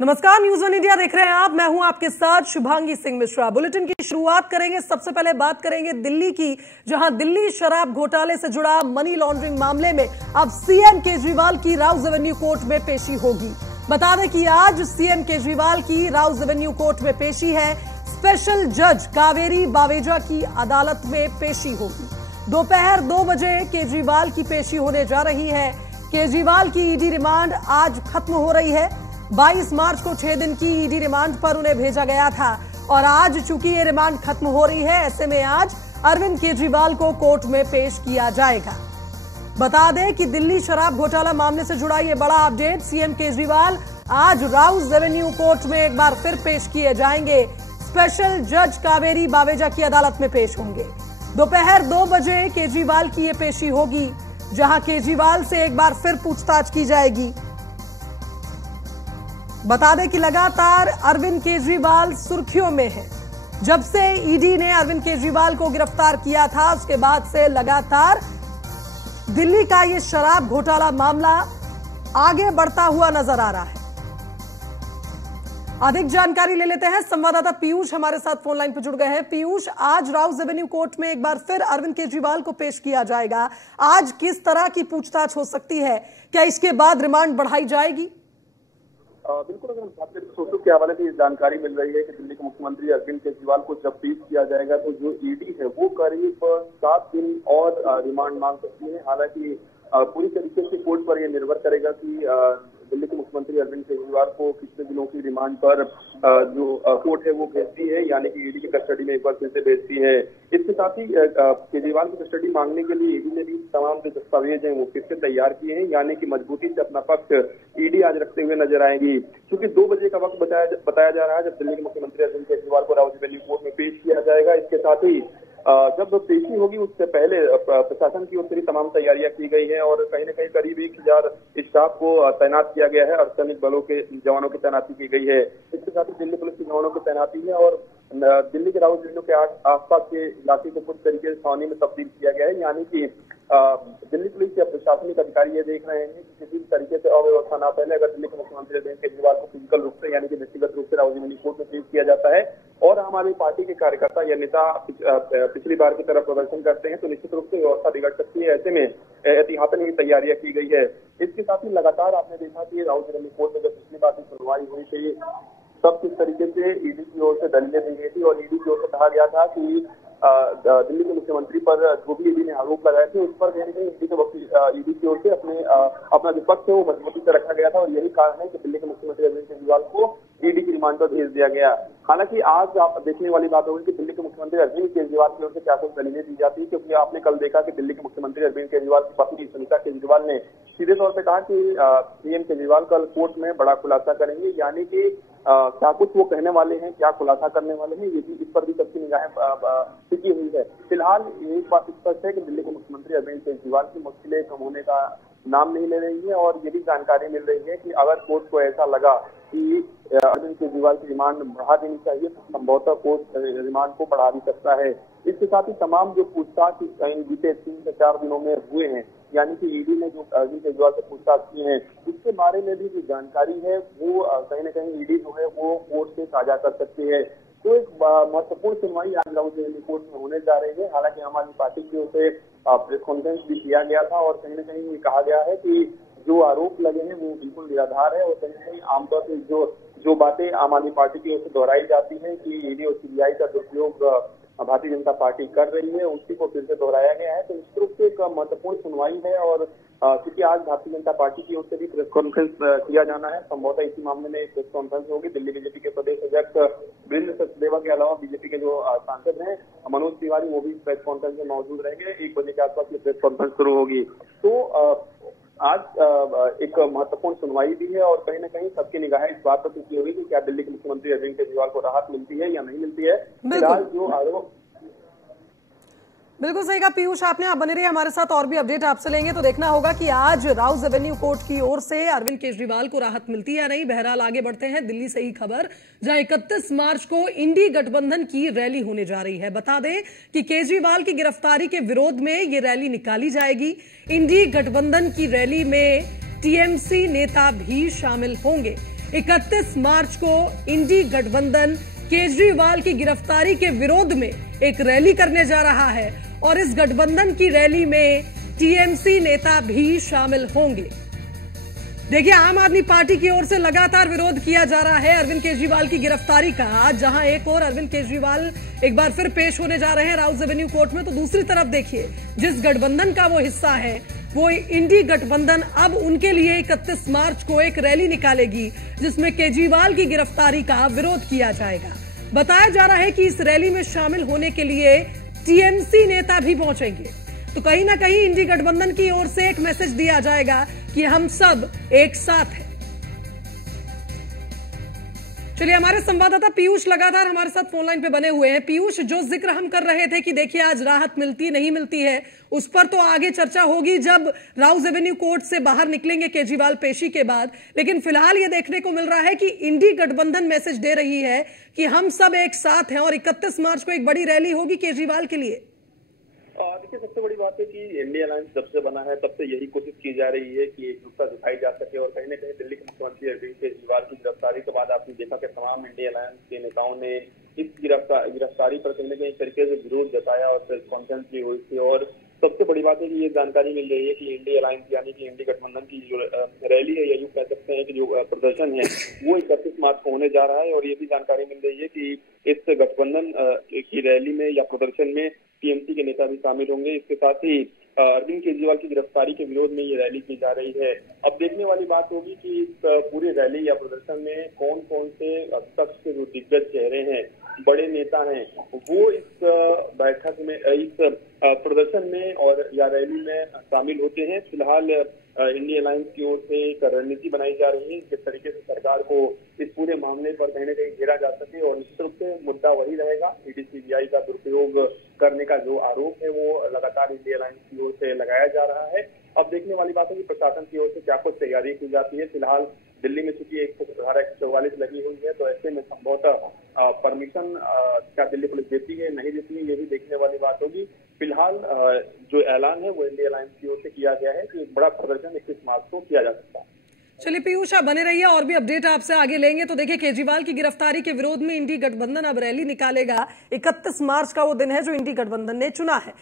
नमस्कार, news one India देख रहे हैं आप। मैं हूं आपके साथ शुभांगी सिंह मिश्रा। बुलेटिन की शुरुआत करेंगे, सबसे पहले बात करेंगे दिल्ली की, जहां दिल्ली शराब घोटाले से जुड़ा मनी लॉन्ड्रिंग मामले में अब सीएम केजरीवाल की राउज एवेन्यू कोर्ट में पेशी होगी। बता दें कि आज सीएम केजरीवाल की राउज एवेन्यू कोर्ट में पेशी है। स्पेशल जज कावेरी बावेजा की अदालत में पेशी होगी। दोपहर 2 बजे केजरीवाल की पेशी होने जा रही है। केजरीवाल की ईडी रिमांड आज खत्म हो रही है। 22 मार्च को 6 दिन की ईडी रिमांड पर उन्हें भेजा गया था और आज चूंकि ये रिमांड खत्म हो रही है, ऐसे में आज अरविंद केजरीवाल को कोर्ट में पेश किया जाएगा। बता दें कि दिल्ली शराब घोटाला मामले से जुड़ा ये बड़ा अपडेट। सीएम केजरीवाल आज राउज एवेन्यू कोर्ट में एक बार फिर पेश किए जाएंगे। स्पेशल जज कावेरी बावेजा की अदालत में पेश होंगे। दोपहर 2 बजे केजरीवाल की ये पेशी होगी, जहां केजरीवाल से एक बार फिर पूछताछ की जाएगी। बता दें कि लगातार अरविंद केजरीवाल सुर्खियों में है। जब से ईडी ने अरविंद केजरीवाल को गिरफ्तार किया था, उसके बाद से लगातार दिल्ली का ये शराब घोटाला मामला आगे बढ़ता हुआ नजर आ रहा है। अधिक जानकारी ले लेते हैं, संवाददाता पीयूष हमारे साथ फोन लाइन पर जुड़ गए हैं। पीयूष, आज राउज एवेन्यू कोर्ट में एक बार फिर अरविंद केजरीवाल को पेश किया जाएगा। आज किस तरह की पूछताछ हो सकती है? क्या इसके बाद रिमांड बढ़ाई जाएगी? बिल्कुल, अगर छात्र सूत्रों के हवाले से जानकारी मिल रही है कि दिल्ली के मुख्यमंत्री अरविंद केजरीवाल को जब पेश किया जाएगा तो जो ईडी है वो करीब 7 दिन और रिमांड मांग सकती है। हालांकि पूरी तरीके से कोर्ट पर यह निर्भर करेगा कि दिल्ली के मुख्यमंत्री अरविंद केजरीवाल को कितने दिनों की रिमांड पर जो कोर्ट है वो भेजती है, यानी कि ईडी की कस्टडी में एक बार फिर से भेजती है। इसके साथ ही केजरीवाल की कस्टडी मांगने के लिए ईडी ने भी तमाम जो दस्तावेज हैं वो फिर से तैयार किए हैं, यानी कि मजबूती से अपना पक्ष ईडी आज रखते हुए नजर आएगी। क्योंकि 2 बजे का वक्त बताया जा रहा है जब दिल्ली के मुख्यमंत्री अरविंद केजरीवाल को राउज एवेन्यू कोर्ट में पेश किया जाएगा। इसके साथ ही जब पेशी होगी उससे पहले प्रशासन की ओर से तमाम तैयारियां की गई है और कहीं न कहीं करीब 1000 स्टाफ को तैनात किया गया है। अर्धसैनिक बलों के जवानों की तैनाती की गई है। इसके साथ ही दिल्ली पुलिस के जवानों की तैनाती है और दिल्ली के राउज एवेन्यू के आसपास के इलाके को पूरी तरीके से छावनी में तब्दील किया गया है, यानी कि दिल्ली पुलिस के प्रशासनिक अधिकारी ये देख रहे हैं कि किसी भी तरीके से अव्यवस्था ना फैले। अगर दिल्ली के मुख्यमंत्री अरविंद केजरीवाल को फिजिकल रूप से यानी कि व्यक्तिगत रूप से राउज एवेन्यू कोर्ट में पेश किया जाता है और हमारी पार्टी के कार्यकर्ता या नेता पिछली बार की तरह प्रदर्शन करते हैं तो निश्चित रूप से व्यवस्था बिगड़ सकती है। ऐसे में एहतियातन ही तैयारियां की गई है। इसके साथ ही लगातार आपने देखा कि राउज एवेन्यू कोर्ट में जब पिछली बार की सुनवाई हुई थी तब किस तरीके से ईडी की ओर से दलीलें दी गई थी और ईडी की ओर से कहा गया था कि दिल्ली के मुख्यमंत्री पर जो भी ईडी ने आरोप लगाए थे उस पर कहीं न कहीं ईडी की ओर से अपना जो पक्ष है वो मजबूती से रखा गया था और यही कारण है कि दिल्ली के मुख्यमंत्री अरविंद केजरीवाल को ईडी की रिमांड पर भेज दिया गया। हालांकि आज आप देखने वाली बात होगी कि दिल्ली के मुख्यमंत्री अरविंद केजरीवाल की ओर से क्या कुछ दलीलें दी जाती है, क्योंकि आपने कल देखा कि दिल्ली के मुख्यमंत्री अरविंद केजरीवाल की पत्नी सुनीता केजरीवाल ने सीधे तौर पर कहा कि सीएम केजरीवाल कल कोर्ट में बड़ा खुलासा करेंगे, यानी कि क्या कुछ वो कहने वाले हैं, क्या खुलासा करने वाले हैं, ये भी इस पर भी सबकी निगाहें टिकी हुई है। फिलहाल एक बात स्पष्ट है कि दिल्ली के मुख्यमंत्री अरविंद केजरीवाल की मुश्किलें कम होने का नाम नहीं ले रही है और ये भी जानकारी मिल रही है कि अगर कोर्ट को ऐसा लगा कि अरविंद केजरीवाल की रिमांड बढ़ा देनी चाहिए तो संभवतः कोर्ट रिमांड को बढ़ा भी सकता है। इसके साथ ही तमाम जो पूछताछ बीते 3 से 4 दिनों में हुए हैं, यानी कि ईडी ने जो अरविंद केजरीवाल से पूछताछ की है उसके बारे में भी जो जानकारी है वो कहीं न कहीं ईडी जो है वो कोर्ट से साझा कर सकती है। तो एक महत्वपूर्ण सुनवाई आज राउज एवेन्यू कोर्ट में होने जा रही है। हालांकि आम आदमी पार्टी की ओर से प्रेस कॉन्फ्रेंस भी किया गया था और कहीं न कहीं ये कहा गया है कि जो आरोप लगे हैं वो बिल्कुल निराधार है और कहीं न कहीं आमतौर पर जो बातें आम आदमी पार्टी की ओर से दोहराई जाती है कि ईडी और सीबीआई का दुरुपयोग भारतीय जनता पार्टी कर रही है, उसी को फिर से दोहराया गया है। तो इस रूप से एक महत्वपूर्ण सुनवाई है और क्योंकि आज भारतीय जनता पार्टी की ओर से भी प्रेस कॉन्फ्रेंस किया जाना है, संभवतः इसी मामले में एक प्रेस कॉन्फ्रेंस होगी। दिल्ली बीजेपी के प्रदेश अध्यक्ष वीरेंद्र सचदेवा के अलावा बीजेपी के जो सांसद हैं मनोज तिवारी वो भी प्रेस कॉन्फ्रेंस में मौजूद रहेंगे। 1 बजे के आसपास ये प्रेस कॉन्फ्रेंस शुरू होगी। तो आज एक महत्वपूर्ण सुनवाई भी है और कहीं न कहीं सबकी निगाहें इस बात पर टिकी होगी कि क्या दिल्ली के मुख्यमंत्री अरविंद केजरीवाल को राहत मिलती है या नहीं मिलती है। फिलहाल जो आरोप बिल्कुल सही कहा पीयूष आपने। आप बने रहिए हमारे साथ, और भी अपडेट आपसे लेंगे। तो देखना होगा कि आज राउज एवेन्यू कोर्ट की ओर से अरविंद केजरीवाल को राहत मिलती है या नहीं। बहरहाल आगे बढ़ते हैं दिल्ली से ही खबर, जहां 31 मार्च को इंडी गठबंधन की रैली होने जा रही है। बता दें कि केजरीवाल की गिरफ्तारी के विरोध में ये रैली निकाली जाएगी। इंडी गठबंधन की रैली में टीएमसी नेता भी शामिल होंगे। 31 मार्च को इंडी गठबंधन केजरीवाल की गिरफ्तारी के विरोध में एक रैली करने जा रहा है और इस गठबंधन की रैली में टीएमसी नेता भी शामिल होंगे। देखिए, आम आदमी पार्टी की ओर से लगातार विरोध किया जा रहा है अरविंद केजरीवाल की गिरफ्तारी का, जहां एक और अरविंद केजरीवाल एक बार फिर पेश होने जा रहे हैं राउज एवेन्यू कोर्ट में, तो दूसरी तरफ देखिए जिस गठबंधन का वो हिस्सा है वो इंडी गठबंधन अब उनके लिए 31 मार्च को एक रैली निकालेगी जिसमें केजरीवाल की गिरफ्तारी का विरोध किया जाएगा। बताया जा रहा है कि इस रैली में शामिल होने के लिए टीएमसी नेता भी पहुंचेंगे, तो कहीं ना कहीं इंडी गठबंधन की ओर से एक मैसेज दिया जाएगा कि हम सब एक साथ हैं। चलिए, हमारे संवाददाता पीयूष लगातार हमारे साथ फोन लाइन पे बने हुए हैं। पीयूष, जो जिक्र हम कर रहे थे कि देखिए आज राहत मिलती नहीं मिलती है, उस पर तो आगे चर्चा होगी जब राउज एवेन्यू कोर्ट से बाहर निकलेंगे केजरीवाल पेशी के बाद, लेकिन फिलहाल ये देखने को मिल रहा है कि इंडी गठबंधन मैसेज दे रही है कि हम सब एक साथ हैं और 31 मार्च को एक बड़ी रैली होगी केजरीवाल के लिए। देखिए, सबसे बड़ी बात है कि इंडिया अलायंस जब से बना है तब से यही कोशिश की जा रही है कि एकजुटता दिखाई जा सके और कहीं न कहीं दिल्ली के मुख्यमंत्री अरविंद केजरीवाल की गिरफ्तारी के बाद आपने देखा कि तमाम इंडिया अलायंस के नेताओं ने इस गिरफ्तारी पर कहीं न कहीं तरीके से विरोध जताया और प्रेस कॉन्फ्रेंस भी हुई थी। और सबसे बड़ी बात है कि ये जानकारी मिल रही है कि इंडिया अलायंस यानी कि इंडी गठबंधन की जो रैली है या यूं कह सकते हैं कि जो प्रदर्शन है वो 31 मार्च को होने जा रहा है। और ये भी जानकारी मिल रही है कि इस गठबंधन की रैली में या प्रदर्शन में टीएमसी के नेता भी शामिल होंगे। इसके साथ ही अरविंद केजरीवाल की गिरफ्तारी के विरोध में ये रैली की जा रही है। अब देखने वाली बात होगी कि इस पूरी रैली या प्रदर्शन में कौन कौन से शख्स के जो दिग्गज चेहरे हैं, बड़े नेता हैं, वो इस बैठक में, इस प्रदर्शन में और या रैली में शामिल होते हैं। फिलहाल इंडिया अलायंस की ओर से एक रणनीति बनाई जा रही है जिस तरीके से सरकार को इस पूरे मामले पर कहीं न कहीं घेरा जा सके और निश्चित रूप से मुद्दा वही रहेगा। ईडी सीबीआई का दुरुपयोग करने का जो आरोप है वो लगातार इंडिया अलायंस की ओर से लगाया जा रहा है। अब देखने वाली बात है कि प्रशासन की ओर से क्या कुछ तैयारी की जाती है। फिलहाल दिल्ली में चूंकि 144 लगी हुई है तो ऐसे में संभवतः परमिशन क्या दिल्ली पुलिस देती है नहीं देती है, ये भी देखने वाली बात होगी। फिलहाल जो ऐलान है वो इंडिया अलायंस की ओर से किया गया है कि एक बड़ा प्रदर्शन 31 मार्च को किया जा सकता है। चलिए पीयूष, आप बने रहिए और भी अपडेट आपसे आगे लेंगे। तो देखिए, केजरीवाल की गिरफ्तारी के विरोध में इंडी गठबंधन अब रैली निकालेगा। 31 मार्च का वो दिन है जो इंडी गठबंधन ने चुना है।